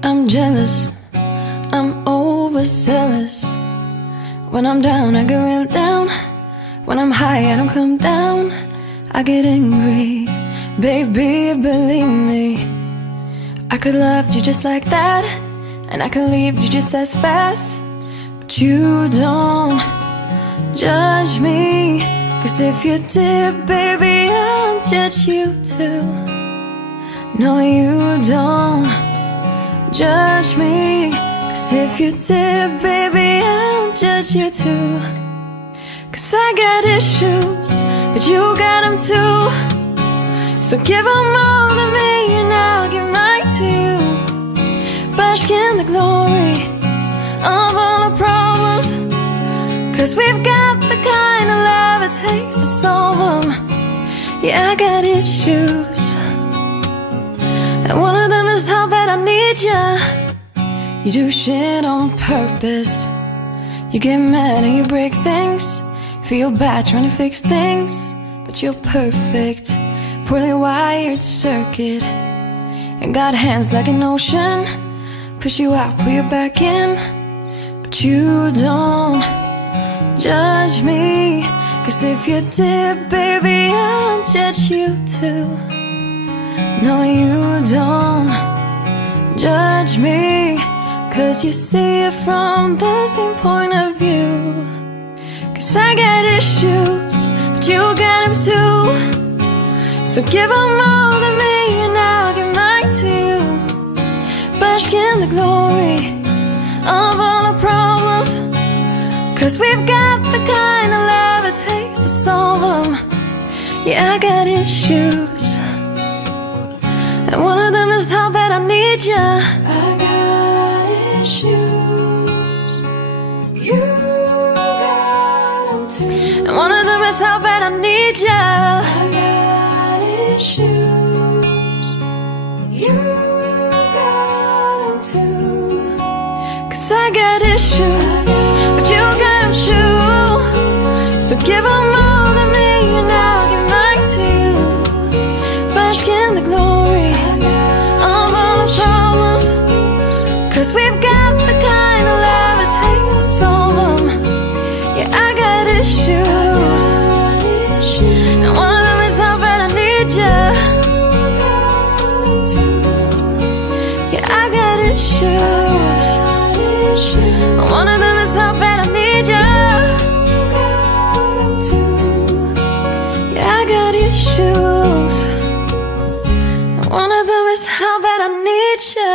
I'm jealous, I'm overzealous. When I'm down, I get real down. When I'm high, I don't come down. I get angry, baby, believe me. I could love you just like that, and I could leave you just as fast. But you don't judge me, 'cause if you did, baby, I'll judge you too. No, you don't judge me, 'cause if you did, baby, I'll judge you too. 'Cause I got issues, but you got them too. So give them all to me and I'll give mine to you. Bask in the glory of all our problems, 'cause we've got the kind of love it takes to solve them. Yeah, I got issues, and one of them is how bad I need ya. You do shit on purpose. You get mad and you break things. Feel bad trying to fix things, but you're perfect, poorly wired circuit, and got hands like an ocean. Push you out, pull you back in. But you don't judge me, 'cause if you did, baby, I'll judge you too. No, you don't judge me, 'cause you see it from the same point of view. 'Cause I got issues, but you got them too. So give them all to me and I'll give mine to you. Bask in the glory of all our problems, 'cause we've got the kind of love it takes to solve them. Yeah, I got issues, and one of them is how bad I need ya. I got issues, you got them too. And one of them is how bad I need ya. I got issues, you got them too. 'Cause I got issues, but you got them too. So give them all to me and I'll give mine to you. Bask in the glory of all the problems, 'cause we've got the kind of love it takes to solve them. Yeah, I got issues, and one of them is how bad I need ya. Yeah, I got issues, and one of them is how bad I need ya. Yeah, I got issues, and one of them is how bad I need ya.